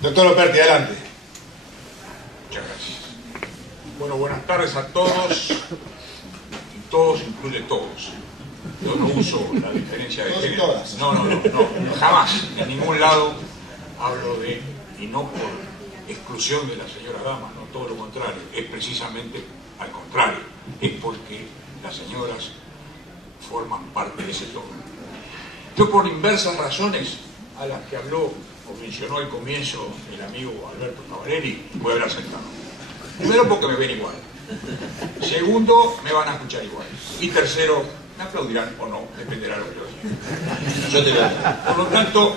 Doctor Operti, adelante. Muchas gracias. Bueno, buenas tardes a todos. Y todos incluye todos. Yo no uso la diferencia de género. No, jamás. En ningún lado hablo de, y no por exclusión de la señora dama, no, todo lo contrario. Es precisamente al contrario. Es porque las señoras forman parte de ese todo. Yo, por inversas razones a las que habló o mencionó al comienzo el amigo Alberto Cavalieri, voy a hablar sentado. Primero, porque me ven igual. Segundo, me van a escuchar igual. Y tercero, me aplaudirán o no, dependerá de lo que yo diga. Por lo tanto,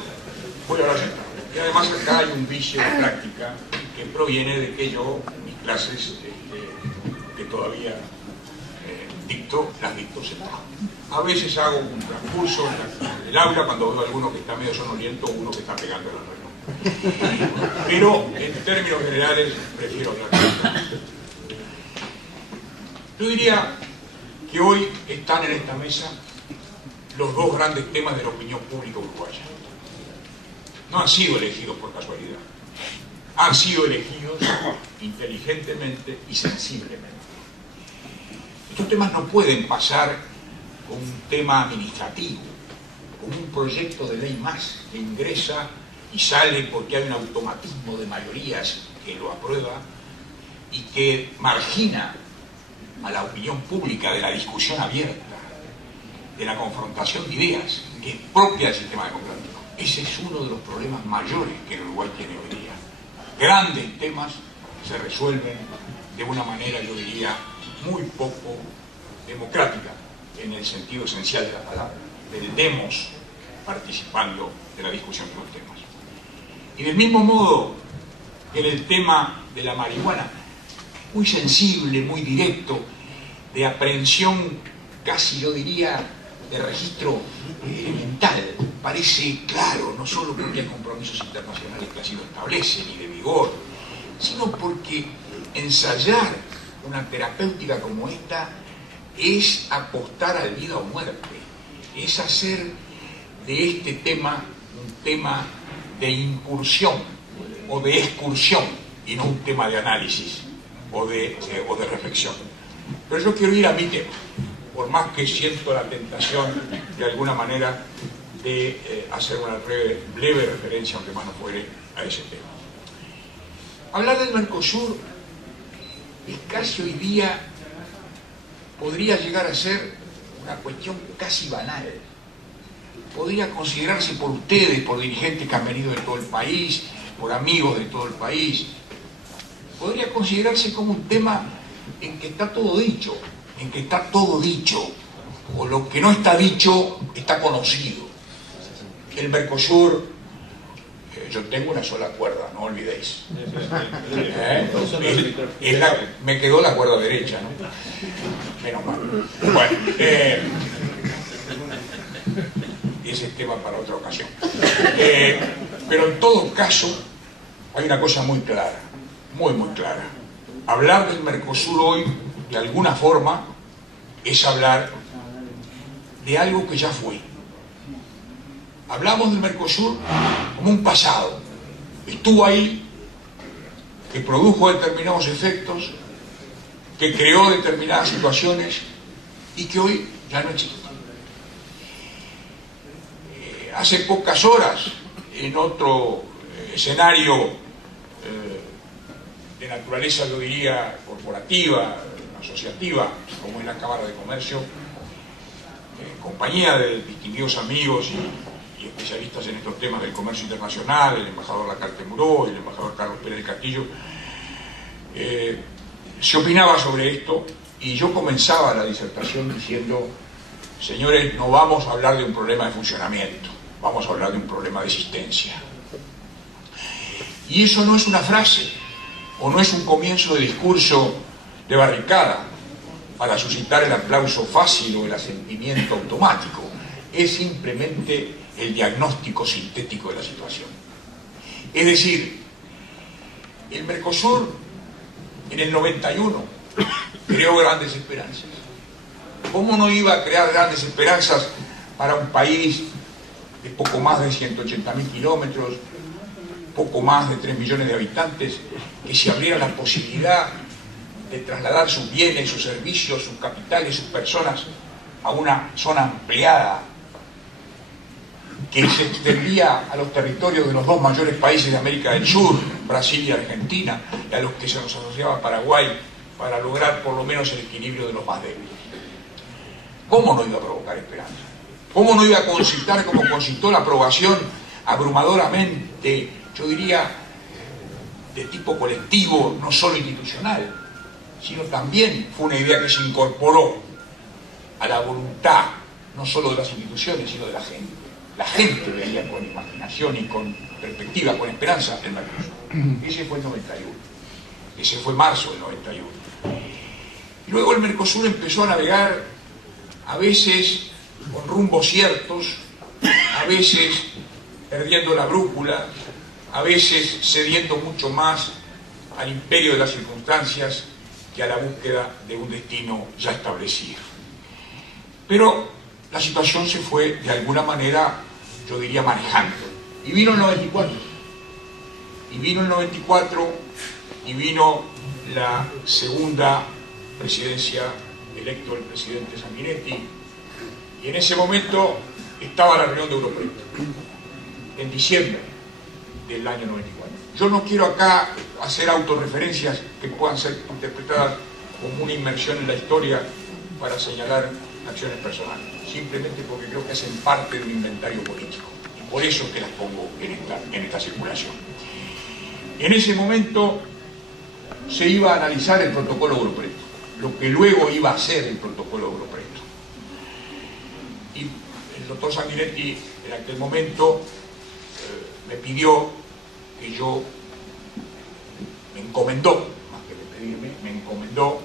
voy a hablar sentado. Y además acá hay un vicio de práctica que proviene de que yo, mis clases que todavía dicto, las dicto sentado. A veces hago un transcurso en el aula cuando veo a alguno que está medio sonoliento o uno que está pegando el reloj. Pero en términos generales prefiero hablar sentado. Yo diría que hoy están en esta mesa los dos grandes temas de la opinión pública uruguaya. No han sido elegidos por casualidad. Han sido elegidos inteligentemente y sensiblemente. Estos temas no pueden pasar como un tema administrativo, como un proyecto de ley más que ingresa y sale porque hay un automatismo de mayorías que lo aprueba y que margina a la opinión pública de la discusión abierta, de la confrontación de ideas, que es propia del sistema democrático. Ese es uno de los problemas mayores que el Uruguay tiene hoy día. Grandes temas se resuelven de una manera, yo diría, muy poco democrática, en el sentido esencial de la palabra, del demos participando de la discusión de los temas. Y del mismo modo que en el tema de la marihuana, muy sensible, muy directo, de aprehensión, casi yo diría, de registro elemental, parece claro, no solo porque hay compromisos internacionales que así lo establecen y de vigor, sino porque ensayar una terapéutica como esta es apostar al vida o muerte, es hacer de este tema un tema de incursión o de excursión y no un tema de análisis o de reflexión. Pero yo quiero ir a mi tema, por más que siento la tentación de alguna manera de hacer una breve referencia, aunque más no fuere, a ese tema. Hablar del Mercosur es casi hoy día podría llegar a ser una cuestión casi banal. Podría considerarse por ustedes, por dirigentes que han venido de todo el país, por amigos de todo el país, podría considerarse como un tema en que está todo dicho, o lo que no está dicho está conocido. El Mercosur, yo tengo una sola cuerda, no olvidéis. Me quedó la cuerda derecha, ¿no? Menos mal. Bueno, ese es tema para otra ocasión. Pero en todo caso, hay una cosa muy clara, muy clara. Hablar del Mercosur hoy, de alguna forma, es hablar de algo que ya fue. Hablamos del Mercosur como un pasado. Estuvo ahí, que produjo determinados efectos, que creó determinadas situaciones y que hoy ya no existe. Hace pocas horas, en otro escenario de naturaleza, yo diría, corporativa, asociativa, como es la Cámara de Comercio, en compañía de distinguidos amigos y especialistas en estos temas del comercio internacional, el embajador Lacarte Muró y el embajador Carlos Pérez del Castillo, se opinaba sobre esto y yo comenzaba la disertación diciendo: señores, no vamos a hablar de un problema de funcionamiento, vamos a hablar de un problema de existencia. Y eso no es una frase o no es un comienzo de discurso de barricada para suscitar el aplauso fácil o el asentimiento automático, es simplemente el diagnóstico sintético de la situación. Es decir, el Mercosur en el 91 creó grandes esperanzas. ¿Cómo no iba a crear grandes esperanzas para un país de poco más de 180.000 kilómetros, poco más de 3 millones de habitantes, que se abriera la posibilidad de trasladar sus bienes, sus servicios, sus capitales, sus personas a una zona ampliada que se extendía a los territorios de los dos mayores países de América del Sur, Brasil y Argentina, y a los que se nos asociaba Paraguay, para lograr por lo menos el equilibrio de los más débiles. ¿Cómo no iba a provocar esperanza? ¿Cómo no iba a concitar como concitó la aprobación abrumadoramente, yo diría, de tipo colectivo, no solo institucional, sino también fue una idea que se incorporó a la voluntad, no solo de las instituciones, sino de la gente. La gente veía con imaginación y con perspectiva, con esperanza el Mercosur. Ese fue el 91. Ese fue marzo del 91. Y luego el Mercosur empezó a navegar, a veces con rumbos ciertos, a veces perdiendo la brújula, a veces cediendo mucho más al imperio de las circunstancias que a la búsqueda de un destino ya establecido. Pero la situación se fue de alguna manera, yo diría, manejando. Y vino el 94. Y vino el 94 y vino la segunda presidencia electo del presidente Sanguinetti. Y en ese momento estaba la reunión de Europroyecto, en diciembre del año 94. Yo no quiero acá hacer autorreferencias que puedan ser interpretadas como una inmersión en la historia para señalar acciones personales, simplemente porque creo que hacen parte de un inventario político, y por eso es que las pongo en esta circulación. En ese momento se iba a analizar el protocolo Europroyecto, lo que luego iba a ser el protocolo Europroyecto. Y el doctor Sanguinetti en aquel momento me pidió que yo, me encomendó, más que pedirme, me encomendó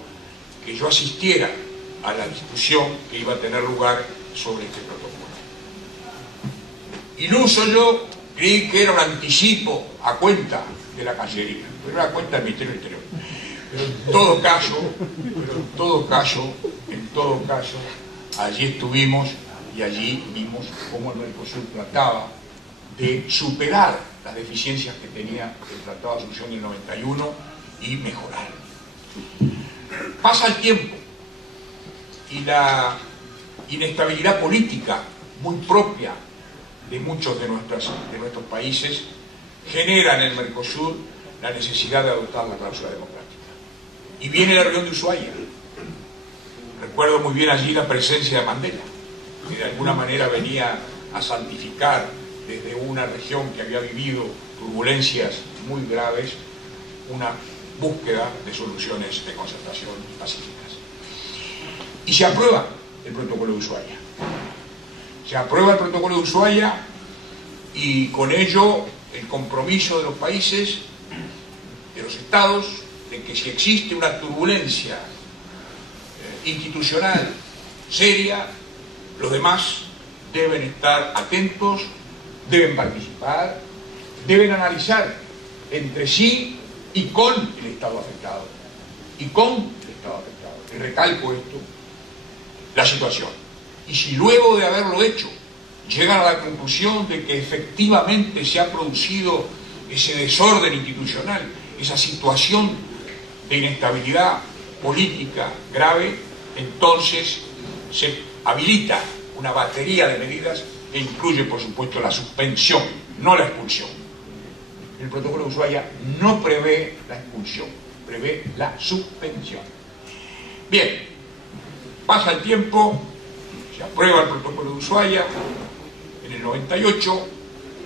que yo asistiera a la discusión que iba a tener lugar sobre este protocolo. Iluso yo, creí que era un anticipo a cuenta de la Cancillería, pero era a cuenta del Ministerio del Interior. Pero en todo caso, allí estuvimos y allí vimos cómo el Mercosur trataba de superar las deficiencias que tenía el Tratado de Asunción del 91 y mejorar. Pasa el tiempo y la inestabilidad política muy propia de muchos de nuestros países genera en el Mercosur la necesidad de adoptar la cláusula democrática. Y viene la reunión de Ushuaia. Recuerdo muy bien allí la presencia de Mandela, que de alguna manera venía a santificar desde una región que había vivido turbulencias muy graves una búsqueda de soluciones de concertación pacíficas. Y se aprueba el protocolo de Ushuaia. Se aprueba el protocolo de Ushuaia y con ello el compromiso de los países, de los estados, de que si existe una turbulencia institucional seria, los demás deben estar atentos, deben participar, deben analizar entre sí y con el Estado afectado. Y recalco esto, la situación. Y si luego de haberlo hecho llegan a la conclusión de que efectivamente se ha producido ese desorden institucional, esa situación de inestabilidad política grave, entonces se habilita una batería de medidas que incluye, por supuesto, la suspensión, no la expulsión. El protocolo de Ushuaia no prevé la expulsión, prevé la suspensión. Bien, pasa el tiempo, se aprueba el protocolo de Ushuaia en el 98,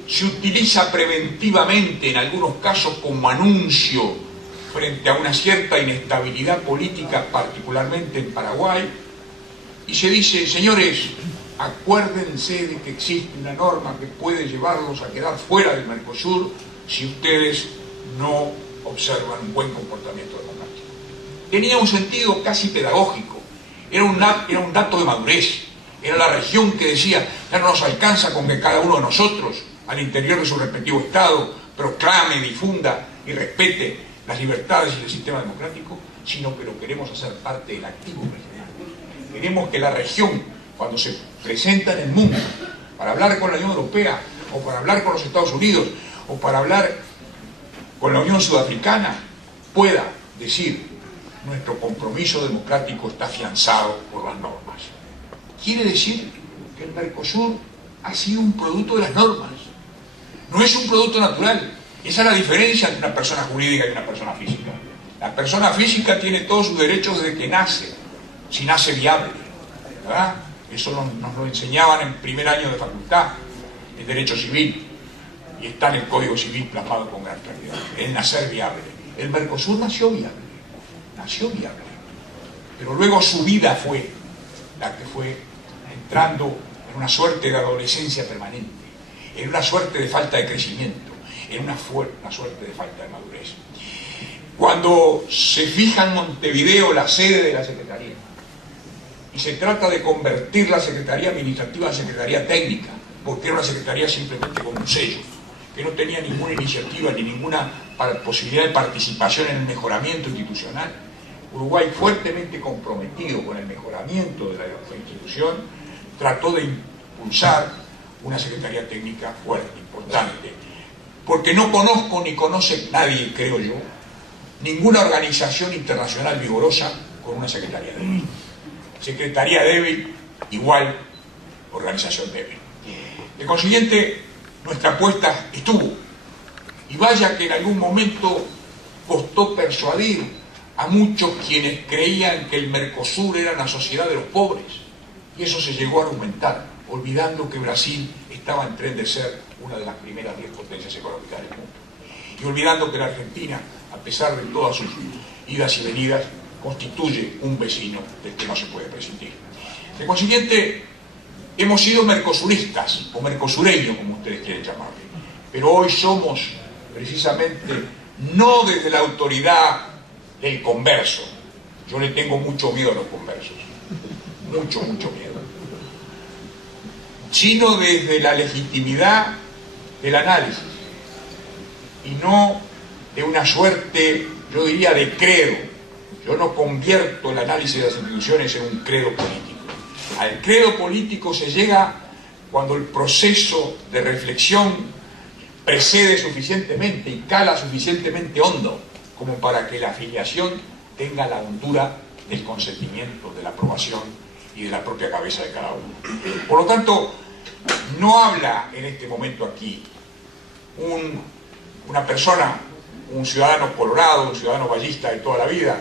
se utiliza preventivamente en algunos casos como anuncio frente a una cierta inestabilidad política, particularmente en Paraguay, y se dice, señores, acuérdense de que existe una norma que puede llevarlos a quedar fuera del Mercosur si ustedes no observan un buen comportamiento democrático. Tenía un sentido casi pedagógico, era un dato de madurez, era la región que decía, ya no nos alcanza con que cada uno de nosotros, al interior de su respectivo Estado, proclame, difunda y respete las libertades y el sistema democrático, sino que lo queremos hacer parte del activo regional. Queremos que la región, cuando se presenta en el mundo, para hablar con la Unión Europea, o para hablar con los Estados Unidos, o para hablar con la Unión Sudafricana, pueda decir: nuestro compromiso democrático está afianzado por las normas. Quiere decir que el Mercosur ha sido un producto de las normas, no es un producto natural. Esa es la diferencia entre una persona jurídica y una persona física. La persona física tiene todos sus derechos desde que nace, si nace viable, ¿verdad? Eso nos lo enseñaban en primer año de facultad, el derecho civil, y está en el Código Civil plasmado con gran claridad, el nacer viable. El Mercosur nació viable, pero luego su vida fue la que fue entrando en una suerte de adolescencia permanente, en una suerte de falta de crecimiento, en una suerte de falta de madurez. Cuando se fija en Montevideo la sede de la Secretaría y se trata de convertir la Secretaría Administrativa en Secretaría Técnica, porque era una Secretaría simplemente con un sello, que no tenía ninguna iniciativa ni ninguna posibilidad de participación en el mejoramiento institucional, Uruguay, fuertemente comprometido con el mejoramiento de la institución, trató de impulsar una Secretaría Técnica fuerte, importante, porque no conozco ni conoce nadie, creo yo, ninguna organización internacional vigorosa con una Secretaría débil. Secretaría débil igual organización débil. De consiguiente, nuestra apuesta estuvo, y vaya que en algún momento costó persuadir a muchos quienes creían que el Mercosur era la sociedad de los pobres, y eso se llegó a argumentar, olvidando que Brasil estaba en tren de ser una de las primeras 10 potencias económicas del mundo, y olvidando que la Argentina, a pesar de todas sus idas y venidas, constituye un vecino del que no se puede prescindir. De consiguiente, hemos sido mercosuristas, o mercosureños, como ustedes quieren llamarle, pero hoy somos, precisamente, no desde la autoridad del converso. Yo le tengo mucho miedo a los conversos, mucho miedo, sino desde la legitimidad del análisis, y no de una suerte, yo diría, de credo. Yo no convierto el análisis de las instituciones en un credo político. Al credo político se llega cuando el proceso de reflexión precede suficientemente y cala suficientemente hondo como para que la afiliación tenga la hondura del consentimiento, de la aprobación y de la propia cabeza de cada uno. Por lo tanto, no habla en este momento aquí una persona, un ciudadano colorado, un ciudadano vallista de toda la vida,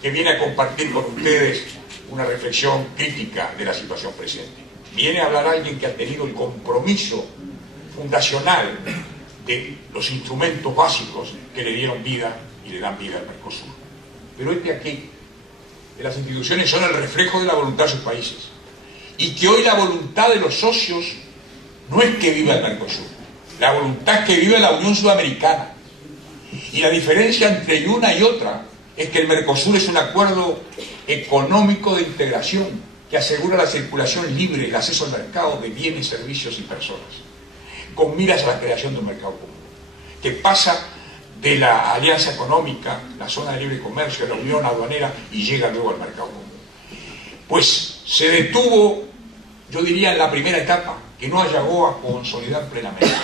que viene a compartir con ustedes una reflexión crítica de la situación presente. Viene a hablar alguien que ha tenido el compromiso fundacional de los instrumentos básicos que le dieron vida y le dan vida al Mercosur. Pero aquí, que las instituciones son el reflejo de la voluntad de sus países, y que hoy la voluntad de los socios no es que viva el Mercosur, la voluntad es que viva la Unión Sudamericana. Y la diferencia entre una y otra es que el Mercosur es un acuerdo económico de integración que asegura la circulación libre y el acceso al mercado de bienes, servicios y personas, con miras a la creación de un mercado común, que pasa de la alianza económica, la zona de libre comercio, la unión aduanera, y llega luego al mercado común. Pues se detuvo, yo diría, en la primera etapa, que no llegó a consolidar plenamente,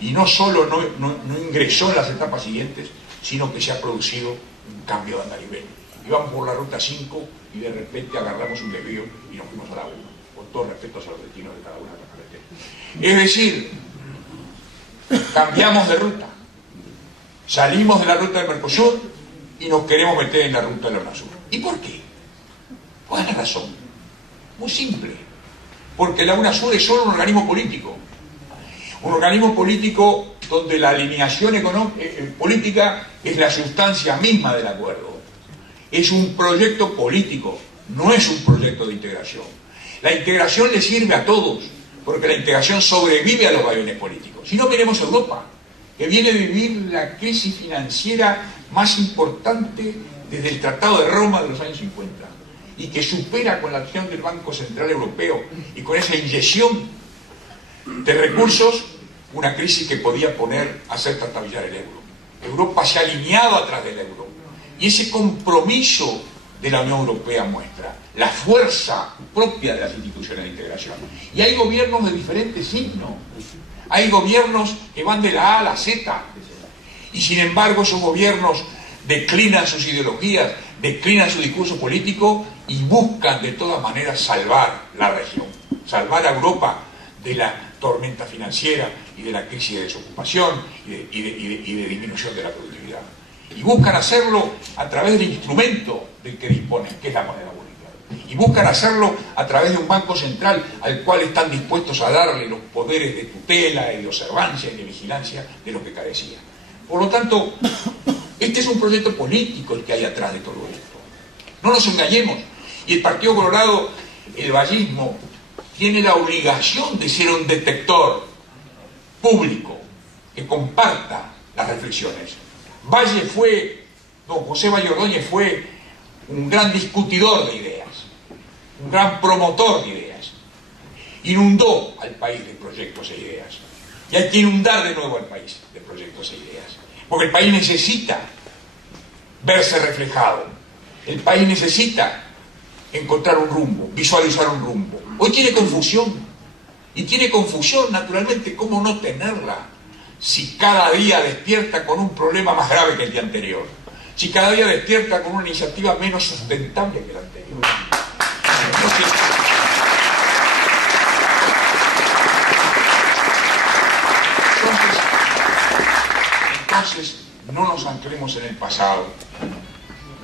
y no solo no ingresó en las etapas siguientes, sino que se ha producido un cambio de andarivel. Íbamos por la ruta 5 y de repente agarramos un desvío y nos fuimos a la 1, con todos respetos a los destinos de cada una de las carreteras. Es decir, cambiamos de ruta, salimos de la ruta del Mercosur y nos queremos meter en la ruta de la UNASUR. ¿Y por qué? ¿Cuál es la razón? Muy simple, porque la UNASUR es solo un organismo político donde la alineación política es la sustancia misma del acuerdo. Es un proyecto político, no es un proyecto de integración. La integración le sirve a todos, porque la integración sobrevive a los vaivenes políticos. Si no, miremos Europa, que viene a vivir la crisis financiera más importante desde el Tratado de Roma de los años 50, y que supera con la acción del Banco Central Europeo y con esa inyección de recursos una crisis que podía hacer trastabillar el euro. Europa se ha alineado atrás del euro, y ese compromiso de la Unión Europea muestra la fuerza propia de las instituciones de integración. Y hay gobiernos de diferentes signos, hay gobiernos que van de la A a la Z, Y sin embargo esos gobiernos declinan sus ideologías, declinan su discurso político y buscan de todas maneras salvar la región, salvar a Europa de la tormenta financiera y de la crisis de desocupación y de disminución de la productividad. Y buscan hacerlo a través del instrumento del que disponen, que es la moneda única. Y buscan hacerlo a través de un banco central al cual están dispuestos a darle los poderes de tutela y de observancia y de vigilancia de los que carecía. Por lo tanto, este es un proyecto político el que hay atrás de todo esto. No nos engañemos. Y el Partido Colorado, el vallismo, tiene la obligación de ser un detector público que comparta las reflexiones. Don José Valle Ordóñez fue un gran discutidor de ideas, un gran promotor de ideas. Inundó al país de proyectos e ideas. Y hay que inundar de nuevo al país de proyectos e ideas. Porque el país necesita verse reflejado. El país necesita encontrar un rumbo, visualizar un rumbo. Hoy tiene confusión. Y tiene confusión, naturalmente, ¿cómo no tenerla? Si cada día despierta con un problema más grave que el día anterior. Si cada día despierta con una iniciativa menos sustentable que la anterior. Entonces, no nos anclemos en el pasado,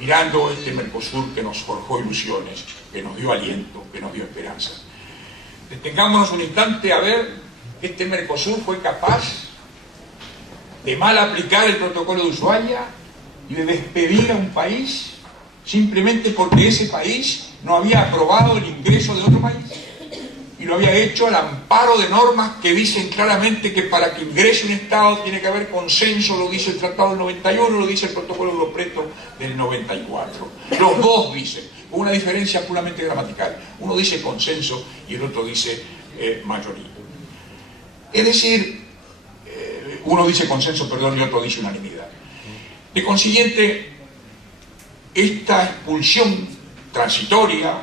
mirando este Mercosur que nos forjó ilusiones, que nos dio aliento, que nos dio esperanza. Detengámonos un instante a ver que este Mercosur fue capaz de mal aplicar el protocolo de Ushuaia y de despedir a un país simplemente porque ese país no había aprobado el ingreso de otro país y lo había hecho al amparo de normas que dicen claramente que para que ingrese un Estado tiene que haber consenso, lo dice el Tratado del 91, lo dice el Protocolo de Preto del 94. Los dos dicen, con una diferencia puramente gramatical. Uno dice consenso y el otro dice mayoría. Es decir, uno dice consenso, perdón, y otro dice unanimidad. De consiguiente, esta expulsión transitoria,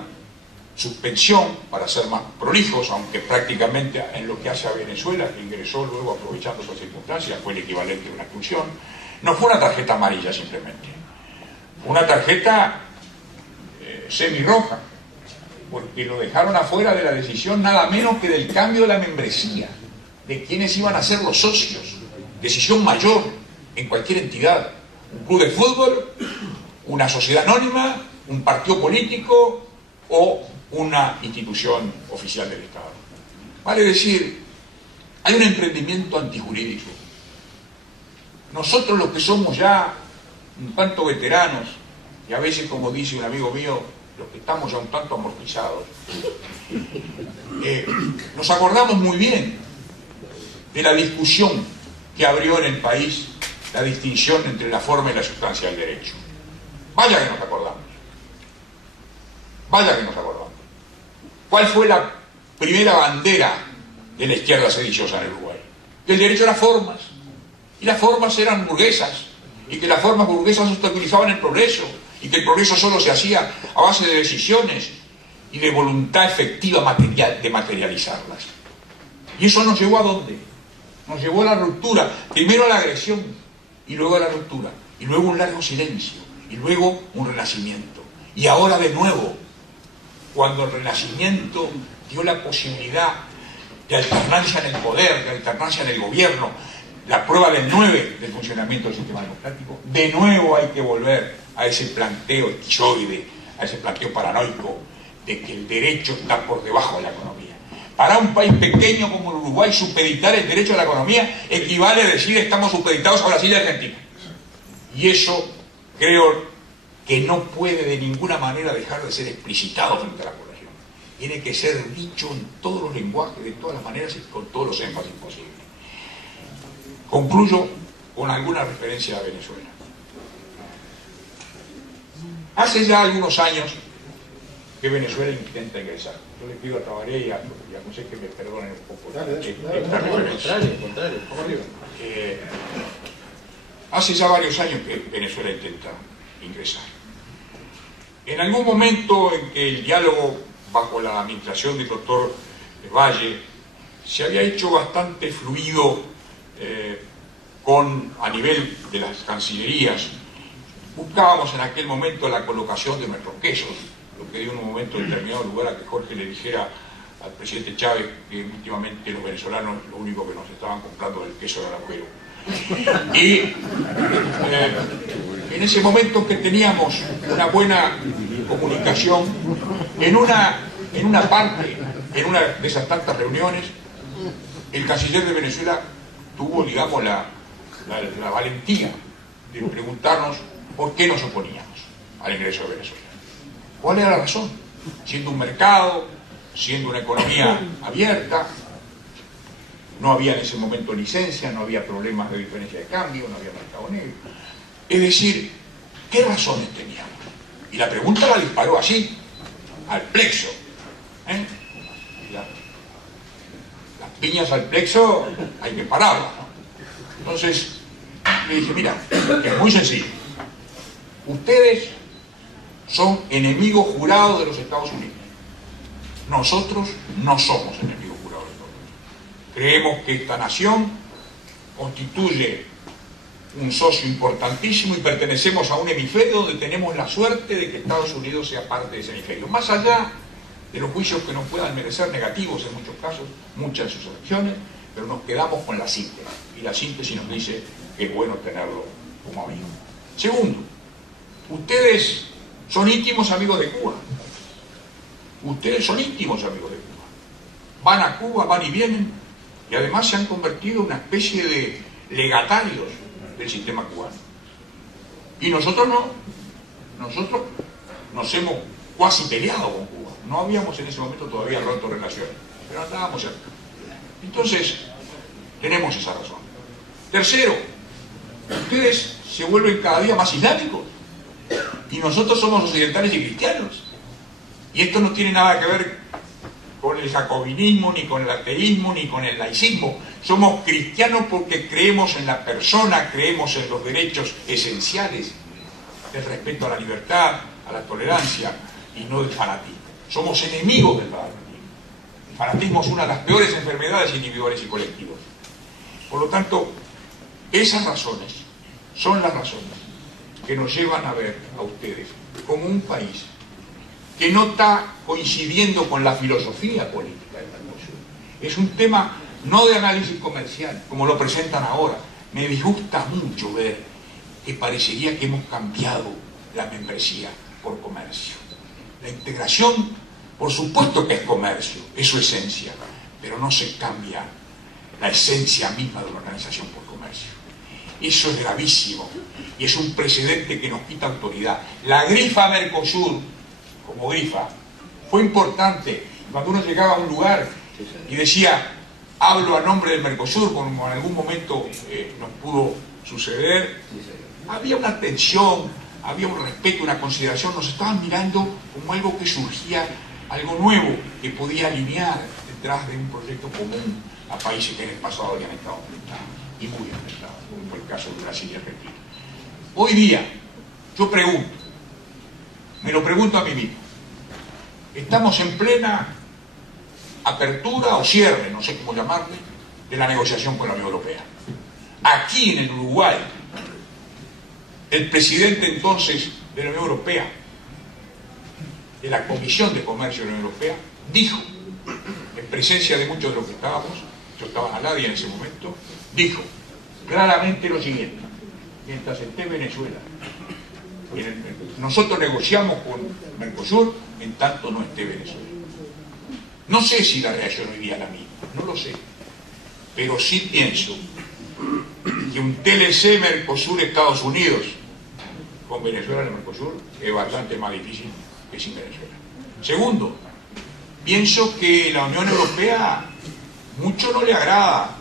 suspensión, para ser más prolijos, aunque prácticamente en lo que hace a Venezuela, que ingresó luego aprovechando esas circunstancias, fue el equivalente a una expulsión, no fue una tarjeta amarilla simplemente, fue una tarjeta semirroja, porque lo dejaron afuera de la decisión nada menos que del cambio de la membresía, de quienes iban a ser los socios, decisión mayor en cualquier entidad, un club de fútbol, una sociedad anónima, un partido político o una institución oficial del Estado. Vale decir, hay un emprendimiento antijurídico. Nosotros los que somos ya un tanto veteranos, y a veces, como dice un amigo mío, los que estamos ya un tanto amortizados, nos acordamos muy bien de la discusión que abrió en el país la distinción entre la forma y la sustancia del derecho. Vaya que nos acordamos. Vaya que nos acordamos. ¿Cuál fue la primera bandera de la izquierda sediciosa en el Uruguay? Que el derecho era formas, y las formas eran burguesas, y que las formas burguesas obstaculizaban el progreso, y que el progreso solo se hacía a base de decisiones y de voluntad efectiva de materializarlas. ¿Y eso nos llevó a dónde? Nos llevó a la ruptura, primero a la agresión, y luego a la ruptura, y luego un largo silencio, y luego un renacimiento. Y ahora de nuevo, cuando el Renacimiento dio la posibilidad de alternancia en el poder, de alternancia en el gobierno, la prueba del 9 del funcionamiento del sistema democrático, de nuevo hay que volver a ese planteo esquizoide, a ese planteo paranoico de que el derecho está por debajo de la economía. Para un país pequeño como el Uruguay, supeditar el derecho a la economía equivale a decir estamos supeditados a Brasil y Argentina. Y eso creo que no puede de ninguna manera dejar de ser explicitado frente a la población. Tiene que ser dicho en todos los lenguajes, de todas las maneras y con todos los énfasis posibles. Concluyo con alguna referencia a Venezuela. Hace ya algunos años que Venezuela intenta ingresar. Yo le pido a Tabaré y a José que me perdonen un poco esta referencia. Contrario, vamos arriba. Hace ya varios años que Venezuela intenta ingresar. En algún momento en que el diálogo bajo la administración del doctor Valle se había hecho bastante fluido a nivel de las cancillerías, buscábamos en aquel momento la colocación de nuestros quesos, lo que dio en un momento determinado lugar a que Jorge le dijera al presidente Chávez que últimamente los venezolanos lo único que nos estaban comprando el queso del agüero. Y en ese momento que teníamos una buena comunicación, en una parte, en una de esas tantas reuniones, el canciller de Venezuela tuvo, digamos, la valentía de preguntarnos por qué nos oponíamos al ingreso de Venezuela. ¿Cuál era la razón? Siendo un mercado, siendo una economía abierta, no había en ese momento licencia, no había problemas de diferencia de cambio, no había mercado negro. Es decir, ¿qué razones teníamos? Y la pregunta la disparó así, al plexo. Las piñas al plexo hay que pararlas, ¿no? Entonces, le dije, mira, es muy sencillo. Ustedes son enemigos jurados de los Estados Unidos. Nosotros no somos enemigos jurados de los Estados Unidos. Creemos que esta nación constituye un socio importantísimo y pertenecemos a un hemisferio donde tenemos la suerte de que Estados Unidos sea parte de ese hemisferio. Más allá de los juicios que nos puedan merecer negativos en muchos casos, muchas de sus elecciones, pero nos quedamos con la síntesis. Y la síntesis nos dice que es bueno tenerlo como amigo. Segundo, ustedes son íntimos amigos de Cuba. Ustedes son íntimos amigos de Cuba. Van a Cuba, van y vienen, y además se han convertido en una especie de legatarios del sistema cubano. Y nosotros no. Nosotros nos hemos cuasi peleado con Cuba. No habíamos en ese momento todavía roto relaciones, pero andábamos cerca. Entonces, tenemos esa razón. Tercero, ustedes se vuelven cada día más islámicos. Y nosotros somos occidentales y cristianos. Y esto no tiene nada que ver con el jacobinismo, ni con el ateísmo, ni con el laicismo. Somos cristianos porque creemos en la persona, creemos en los derechos esenciales, del respeto a la libertad, a la tolerancia, y no del fanatismo. Somos enemigos del fanatismo. El fanatismo es una de las peores enfermedades individuales y colectivas. Por lo tanto, esas razones son las razones que nos llevan a ver a ustedes como un país que no está coincidiendo con la filosofía política del Mercosur. Es un tema no de análisis comercial, como lo presentan ahora. Me disgusta mucho ver que parecería que hemos cambiado la membresía por comercio. La integración, por supuesto que es comercio, es su esencia, pero no se cambia la esencia misma de una organización por comercio. Eso es gravísimo y es un precedente que nos quita autoridad. La grifa Mercosur, como grifa, fue importante. Cuando uno llegaba a un lugar y decía, hablo a nombre del Mercosur, como en algún momento nos pudo suceder, había una atención, había un respeto, una consideración, nos estaban mirando como algo que surgía, algo nuevo, que podía alinear detrás de un proyecto común a países que en el pasado habían estado enfrentados, y muy enfrentados, como fue el caso de Brasil y Argentina. Hoy día, yo pregunto, me lo pregunto a mí mismo, estamos en plena apertura o cierre, no sé cómo llamarle, de la negociación con la Unión Europea. Aquí en el Uruguay, el presidente entonces de la Unión Europea, de la Comisión de Comercio de la Unión Europea, dijo, en presencia de muchos de los que estábamos, yo estaba al lado en ese momento, dijo claramente lo siguiente: mientras esté Venezuela, nosotros negociamos con Mercosur en tanto no esté Venezuela. No sé si la reacción hoy día es la misma, no lo sé, pero sí pienso que un TLC Mercosur-Estados Unidos con Venezuela en el Mercosur es bastante más difícil que sin Venezuela. Segundo, pienso que la Unión Europea mucho no le agrada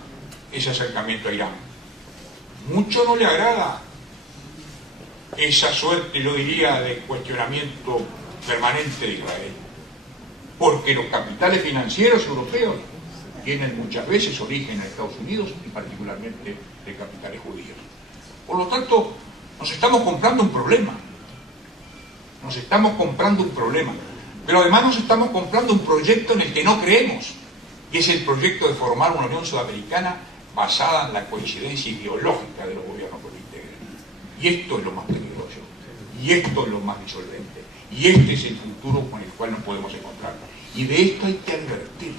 ese acercamiento a Irán, mucho no le agrada esa suerte, yo diría, de cuestionamiento permanente de Israel, porque los capitales financieros europeos tienen muchas veces origen en Estados Unidos y particularmente de capitales judíos. Por lo tanto, nos estamos comprando un problema. Nos estamos comprando un problema. Pero además nos estamos comprando un proyecto en el que no creemos, que es el proyecto de formar una Unión Sudamericana basada en la coincidencia ideológica de los gobiernos que lo integran. Y esto es lo más peligroso, y esto es lo más disolvente, y este es el futuro con el cual nos podemos encontrar. Y de esto hay que advertir,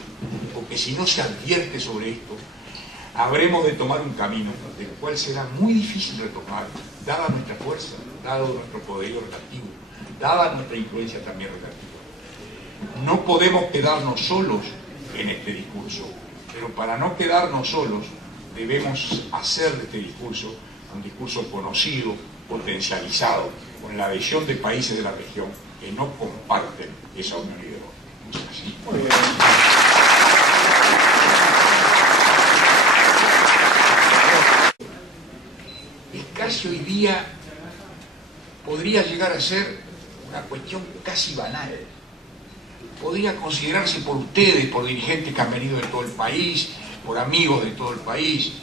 porque si no se advierte sobre esto, habremos de tomar un camino del cual será muy difícil retomar, dada nuestra fuerza, dado nuestro poderío relativo, dada nuestra influencia también relativa. No podemos quedarnos solos en este discurso, pero para no quedarnos solos debemos hacer de este discurso un discurso conocido, potencializado, con la adhesión de países de la región que no comparten esa unión ideológica. Muchas gracias. Muy bien. Casi hoy día podría llegar a ser una cuestión casi banal. Podría considerarse por ustedes, por dirigentes que han venido de todo el país, por amigos de todo el país,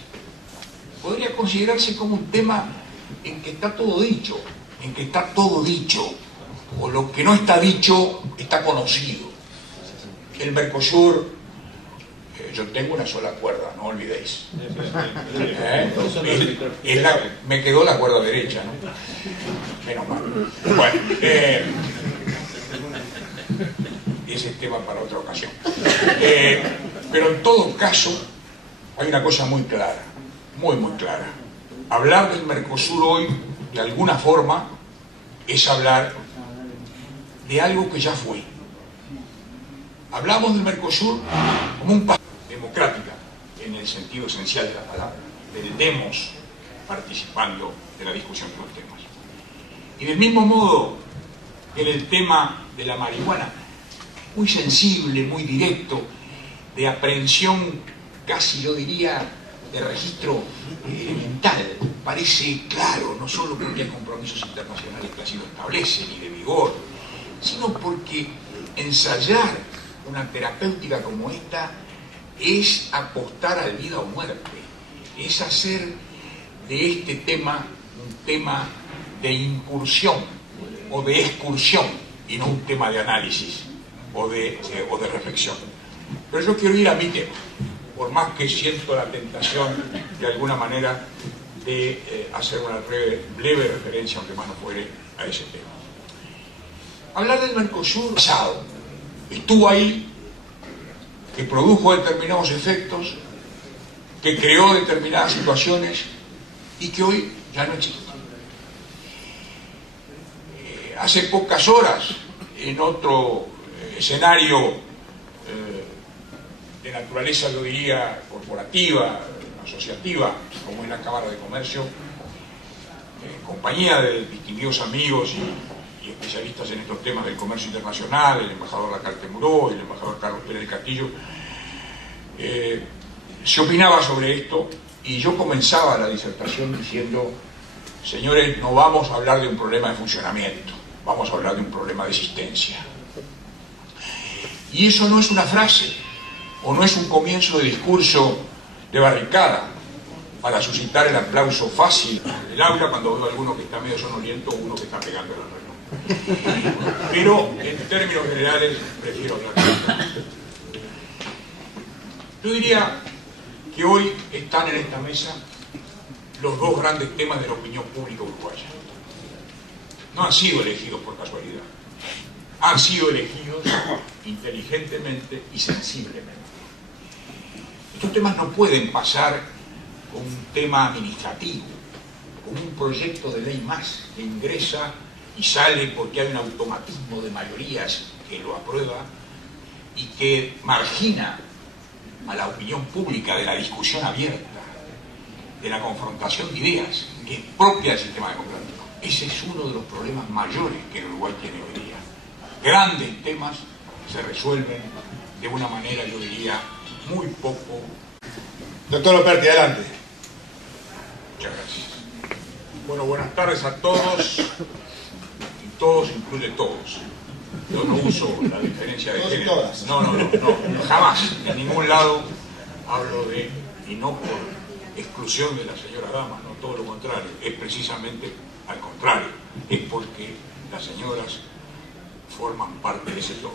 podría considerarse como un tema en que está todo dicho, o lo que no está dicho está conocido. El Mercosur, yo tengo una sola cuerda, no olvidéis. Me quedó la cuerda derecha, ¿no? Menos mal. Bueno, ese es tema para otra ocasión. Pero en todo caso, hay una cosa muy clara, muy clara. Hablar del Mercosur hoy, de alguna forma, es hablar de algo que ya fue. Hablamos del Mercosur como un país democrática, en el sentido esencial de la palabra, del demos participando de la discusión de los temas. Y del mismo modo, en el tema de la marihuana, muy sensible, muy directo, de aprehensión, casi yo diría, de registro elemental, parece claro, no solo porque hay compromisos internacionales que así lo establecen y de vigor, sino porque ensayar una terapéutica como esta es apostar al vida o muerte, es hacer de este tema un tema de incursión o de excursión y no un tema de análisis o de reflexión. Pero yo quiero ir a mi tema, por más que siento la tentación de alguna manera de hacer una breve referencia, aunque más no fuere, a ese tema. Hablar del Mercosur pasado, estuvo ahí, que produjo determinados efectos, que creó determinadas situaciones y que hoy ya no existe. Hace pocas horas, en otro escenario de naturaleza, yo diría, corporativa, asociativa, como es la Cámara de Comercio, en compañía de distinguidos amigos y especialistas en estos temas del comercio internacional, el embajador Lacarte Muró y el embajador Carlos Pérez del Castillo, se opinaba sobre esto y yo comenzaba la disertación diciendo: señores, no vamos a hablar de un problema de funcionamiento, vamos a hablar de un problema de existencia. Y eso no es una frase, o no es un comienzo de discurso de barricada para suscitar el aplauso fácil del aula cuando veo a alguno que está medio sonoliento o uno que está pegando el reloj. Pero en términos generales prefiero hablar de esto. Yo diría que hoy están en esta mesa los dos grandes temas de la opinión pública uruguaya. No han sido elegidos por casualidad, han sido elegidos inteligentemente y sensiblemente. Estos temas no pueden pasar como un tema administrativo, como un proyecto de ley más que ingresa y sale porque hay un automatismo de mayorías que lo aprueba y que margina a la opinión pública de la discusión abierta, de la confrontación de ideas, que es propia del sistema democrático. Ese es uno de los problemas mayores que el Uruguay tiene hoy día. Grandes temas se resuelven de una manera, yo diría, muy poco. Doctor Operti, adelante. Muchas gracias. Bueno, buenas tardes a todos. Y todos incluye todos. Yo no uso la diferencia de género. No, jamás. En ningún lado hablo de, y no por exclusión de la señora dama, no, todo lo contrario. Es precisamente al contrario. Es porque las señoras forman parte de ese todo.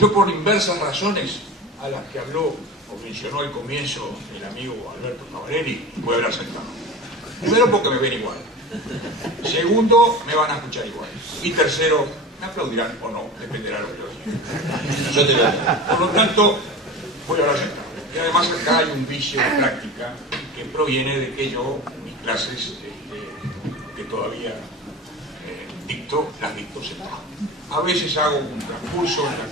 Yo, por inversas razones a las que habló mencionó al comienzo el amigo Alberto Cavalleri, voy a hablar sentado. Primero porque me ven igual. Segundo, me van a escuchar igual. Y tercero, me aplaudirán o no, dependerá de lo que yo diga. Yo te lo digo. Por lo tanto, voy a hablar sentado. Y además acá hay un vicio de práctica que proviene de que yo, mis clases que todavía dicto, las dicto sentado. A veces hago un transcurso en la